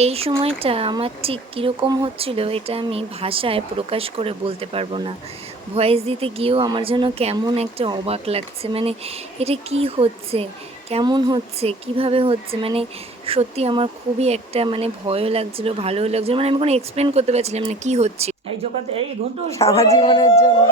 এই সময়টা আমার ঠিক কীরকম হচ্ছিল এটা আমি ভাষায় প্রকাশ করে বলতে পারবো না। ভয়েস দিতে গিয়েও আমার যেন কেমন একটা অবাক লাগছে, মানে এটা কি হচ্ছে, কেমন হচ্ছে, কিভাবে হচ্ছে, মানে সত্যি আমার খুবই একটা মানে ভয়ও লাগছিলো, ভালোও লাগছিলো, মানে আমি কোনো এক্সপ্লেন করতে পারছিলাম না কি হচ্ছে। এই জোকাতে এই ঘুঁটু সারা জীবনের জন্য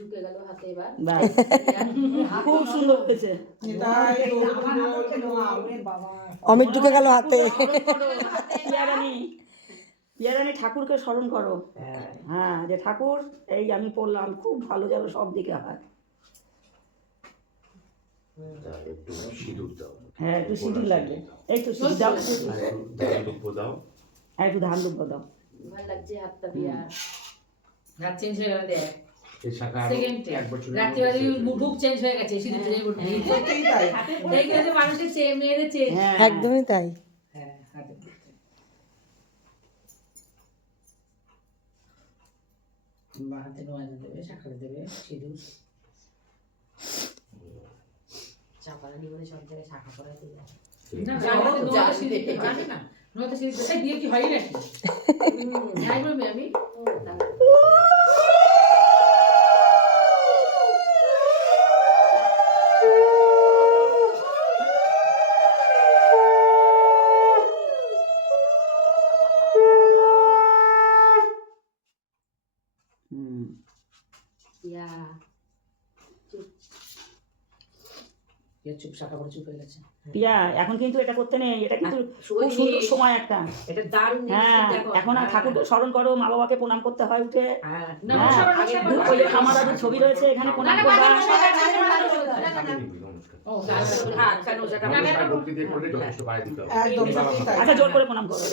ঢুকে গেল হাতে এবার। খুব সুন্দর হয়েছে। অমিত ঢুকে গেল হাতে। পিয়ারানি ঠাকুরকে স্মরণ করো। হ্যাঁ, যে ঠাকুর এই আমি পড়লাম, খুব ভালো যেন সব দিকে হয়। একটু সিঁদুর দাও। হ্যাঁ, একটু সিঁদুর লাগবে। এই তো সিঁদুর দাও, দাও, একটু ধান দুব্ব দাও। ভালো লাগছে হাতটা বিয়ার। রাত চেঞ্জ হয়ে গেল দেখ। এই শাখা এক বছর রাত্রিবেলা মুখ চেঞ্জ হয়ে গেছে, শুধু চেঞ্জ করতে। সত্যিই তাই। দেখলে যে মানুষের মেয়েদের চেঞ্জ। একদমই তাই। হ্যাঁ, হাতে হাতে নোয়া দেবে, শাখাতে দেবে, সিঁদুর। চাপালা নিবনে সব জায়গায় শাখা পড়াই দিল। না, জানে না। নোয়াতে সিঁদুর দিয়ে কি হয় নাকি? যাই বলবি আমি। চুপ শাখা পড়ে চুপ হয়ে গেছে। পিয়া এখন কিন্তু এটা করতে নেই, এটা কিন্তু খুব সুন্দর সময় একটা। এটা দারুণ। হ্যাঁ, এখন আর ঠাকুরকে স্মরণ করো, মা বাবাকে প্রণাম করতে হয় উঠে। ওই আমার ছবি রয়েছে এখানে, প্রণাম করবা। আচ্ছা, জোর করে প্রণাম করো।